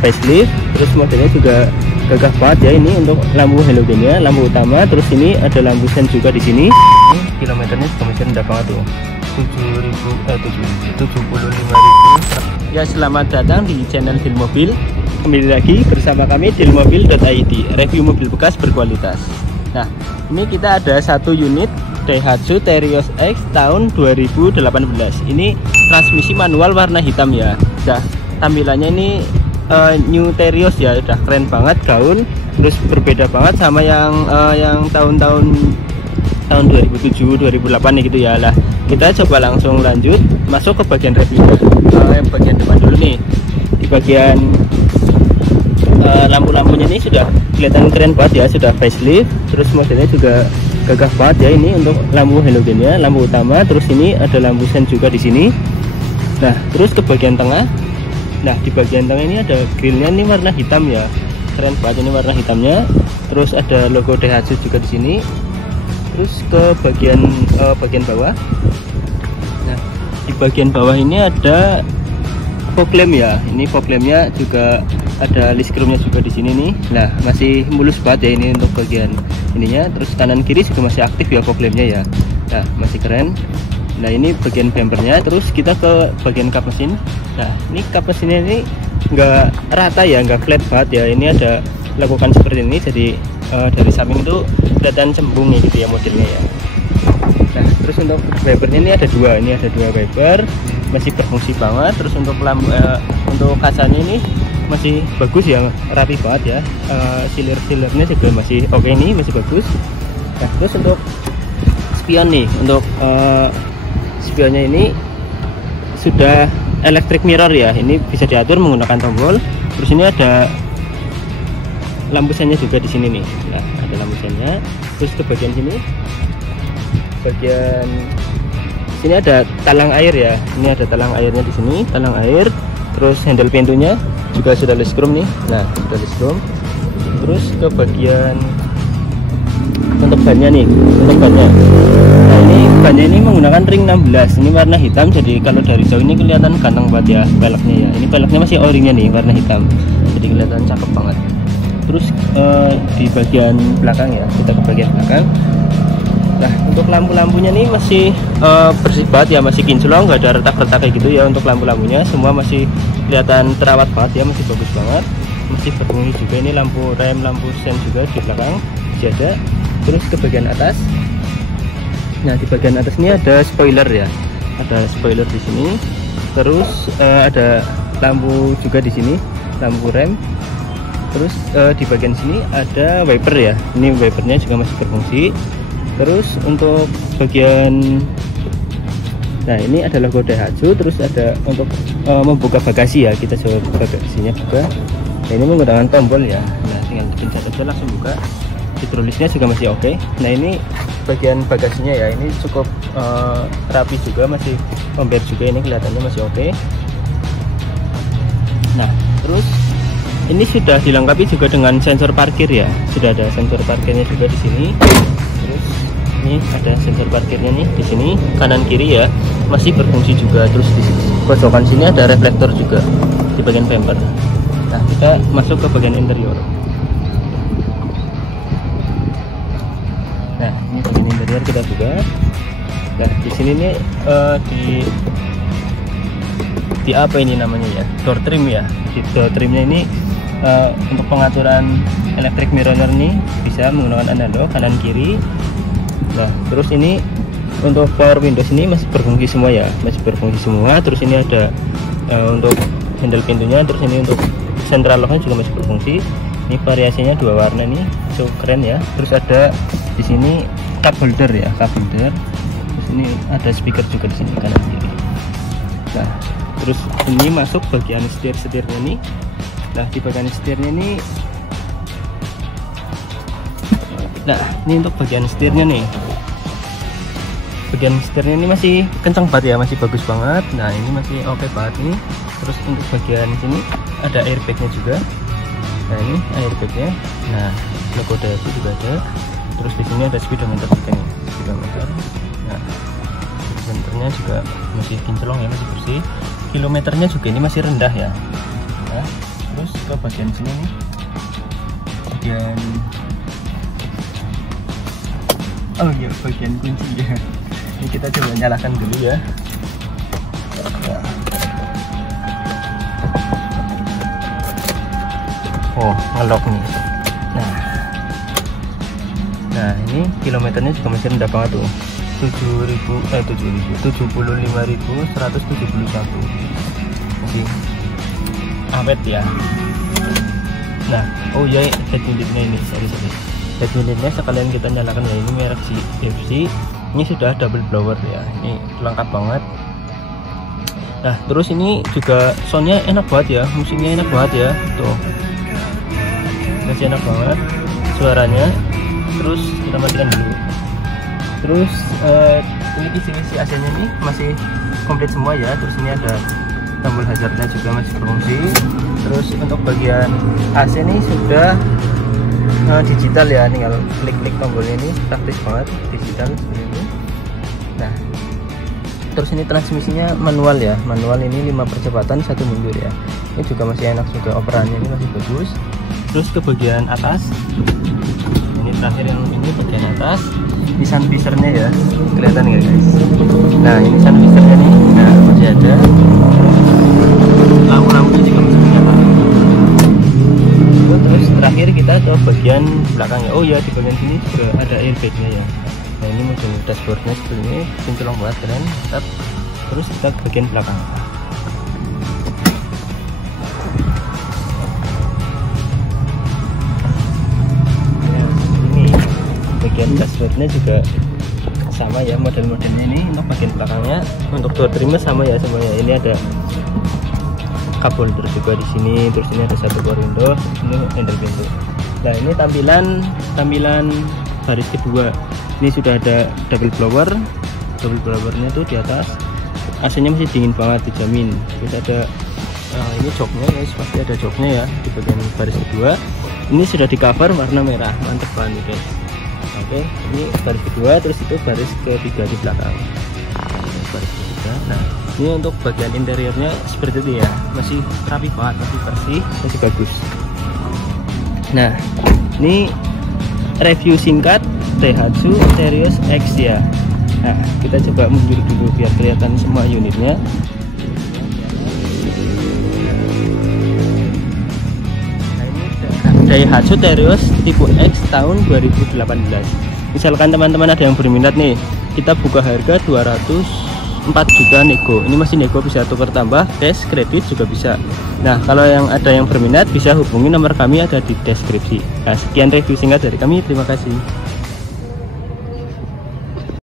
facelift, terus modelnya juga gagah banget ya. Ini untuk lampu halogennya, lampu utama, terus ini ada lampu sen juga di sini. Kilometernya juga masih rendah banget tuh, 75.000. Ya, selamat datang di channel Dealmobil. Kembali lagi bersama kami dealmobil.id, review mobil bekas berkualitas. Nah, ini kita ada satu unit Daihatsu Terios X tahun 2018. Ini transmisi manual warna hitam ya. Nah, tampilannya ini new Terios ya, udah keren banget, gaun. Terus berbeda banget sama yang tahun-tahun 2007 2008 nih gitu ya. Lah, kita coba langsung lanjut masuk ke bagian reviewnya. Yang bagian depan dulu nih. Di bagian lampu-lampunya ini sudah kelihatan keren banget ya, sudah facelift. Terus modelnya juga gagah banget ya. Ini untuk lampu halogennya, lampu utama, terus ini ada lampu sen juga di sini. Nah, terus ke bagian tengah. Nah, di bagian tengah ini ada grillnya, ini warna hitam ya, keren banget ini warna hitamnya. Terus ada logo Daihatsu juga di sini. Terus ke bagian bawah. Nah, di bagian bawah ini ada fog lamp ya. Ini fog lampnya juga ada list chrome-nya juga di sini nih. Nah, masih mulus banget ya ini untuk bagian ininya. Terus kanan kiri juga masih aktif ya fog lampnya ya. Nah, masih keren. Nah, ini bagian bumpernya. Terus kita ke bagian kap mesin. Nah, ini kap mesinnya ini nggak rata ya, nggak flat banget ya. Ini ada lakukan seperti ini, jadi dari samping itu kelihatan cembung gitu ya modelnya ya. Nah, terus untuk wipernya ini ada dua. Ini ada dua wiper, masih berfungsi banget. Terus untuk lampu untuk kacanya ini masih bagus ya, rapi banget ya. Siler-silernya juga masih oke, ini masih bagus. Nah, terus untuk spion nih, untuk spionnya ini sudah electric mirror ya. Ini bisa diatur menggunakan tombol. Terus ini ada lampu sennya juga di sini nih. Nah, ada lampu sennya. Terus ke bagian sini, bagian sini ada talang air ya. Ini ada talang airnya di sini, talang air. Terus handle pintunya juga sudah list chrome nih. Nah, sudah list chrome. Terus ke bagian untuk bannya nih, untuk bannya. Nah, ini bannya ini menggunakan ring 16. Ini warna hitam, jadi kalau dari jauh ini kelihatan ganteng banget ya peleknya ya. Ini peleknya masih orinya nih, warna hitam, jadi kelihatan cakep banget. Terus di bagian belakang ya, kita ke bagian belakang. Nah, untuk lampu-lampunya nih masih bersih banget ya, masih kinclong, nggak ada retak-retak kayak gitu ya. Untuk lampu-lampunya semua masih kelihatan terawat banget ya, masih bagus banget, masih berfungsi juga. Ini lampu rem, lampu sen juga di belakang masih ada. Terus ke bagian atas. Nah, di bagian atas ini ada spoiler ya, ada spoiler di sini. Terus ada lampu juga di sini, lampu rem. Terus di bagian sini ada wiper ya. Ini wipernya juga masih berfungsi. Terus untuk bagian, nah ini ada logo Daihatsu. Terus ada untuk membuka bagasi ya, kita coba buka bagasinya juga. Nah, ini menggunakan tombol ya. Nah, tinggal pencet aja langsung buka. Hidrolisnya juga masih oke. Nah, ini bagian bagasinya ya, ini cukup rapi juga, masih lembek juga, ini kelihatannya masih oke. Nah, terus ini sudah dilengkapi juga dengan sensor parkir ya, sudah ada sensor parkirnya juga di sini. Terus ini ada sensor parkirnya nih di sini, kanan kiri ya, masih berfungsi juga. Terus di pojokan sini ada reflektor juga di bagian bumper. Nah, kita masuk ke bagian interior. Nah, ini bagian interior kita buka. Nah, di sini nih di apa ini namanya ya, door trim ya. Di door trimnya ini untuk pengaturan electric mirror nih bisa menggunakan analog kanan kiri. Nah, terus ini untuk power windows ini masih berfungsi semua ya, masih berfungsi semua. Terus ini ada untuk handle pintunya. Terus ini untuk central locknya juga masih berfungsi. Ini variasinya dua warna nih, cukup keren ya. Terus ada di sini cup holder ya, cup holder. Terus ini ada speaker juga di sini kanan kiri. Nah, terus ini masuk bagian setirnya nih. Nah, di bagian setirnya ini, nah ini untuk bagian setirnya nih. Bagian setirnya ini masih kencang banget ya, masih bagus banget. Nah, ini masih oke banget nih. Terus untuk bagian sini ada airbagnya juga. Nah, ini airbagnya. Nah, logo Daihatsu juga ada. Terus di sini ada speedometer juga nih, speedometer. Nah, speedometernya juga masih kinclong ya, masih bersih. Kilometernya juga ini masih rendah ya. Nah, terus ke bagian sini nih, bagian bagian kunci ya. Ini kita coba nyalakan dulu ya. Oh, ngelok nih. Nah ini kilometernya juga masih rendah banget tuh, 75.171, masih awet ya. Nah, oh ya, head unitnya ini, sorry. Head unitnya sekalian kita nyalakan ya, ini merek CFC. Ini sudah double blower ya, ini lengkap banget. Nah terus ini juga soundnya enak banget ya, musiknya enak banget ya, tuh masih enak banget suaranya. Terus kita matikan dulu. Terus ini isi AC nya ini masih komplit semua ya. Terus ini ada tombol hazardnya juga masih berfungsi. Terus untuk bagian AC ini sudah digital ya, tinggal klik-klik tombolnya, ini praktis banget, digital seperti ini. Nah terus ini transmisinya manual ya, manual ini 5 percepatan 1 mundur ya. Ini juga masih enak juga, operannya ini masih bagus. Terus ke bagian atas, ini terakhir yang ini bagian atas, ini sun visornya ya, kelihatan nggak guys? Nah ini sun visornya nih, nah masih ada, lampu-lampunya juga masih menyala. Terus terakhir kita ke bagian belakangnya. Oh ya, di bagian sini juga ada airbagnya ya. Nah ini model dashboardnya seperti ini, kinclong banget, keren, mantap. Terus kita ke bagian belakang. Bagian dashboardnya juga sama ya, model-modelnya ini. Untuk bagian belakangnya, untuk door trimnya sama ya semuanya. Ini ada kabel terus juga di sini. Terus ini ada satu power window, ini handle pintu. Nah ini tampilan baris kedua. Ini sudah ada double blowernya tuh di atas. AC-nya masih dingin banget, dijamin. Terus ada ini joknya guys, pasti ada joknya ya di bagian baris kedua. Ini sudah di cover warna merah, mantep banget guys. Oke, ini baris kedua, terus itu baris ketiga di belakang. Baris ketiga. Nah, ini untuk bagian interiornya seperti itu ya, masih rapi banget, masih bersih, masih bagus. Nah, ini review singkat Daihatsu Terios X ya. Nah, kita coba mundur dulu biar kelihatan semua unitnya. Daihatsu Terios tipe X tahun 2018. Misalkan teman-teman ada yang berminat nih, kita buka harga 204 juta nego. Ini masih nego, bisa tukar tambah, cash, kredit juga bisa. Nah kalau yang ada yang berminat bisa hubungi nomor kami, ada di deskripsi. Nah sekian review singkat dari kami, terima kasih.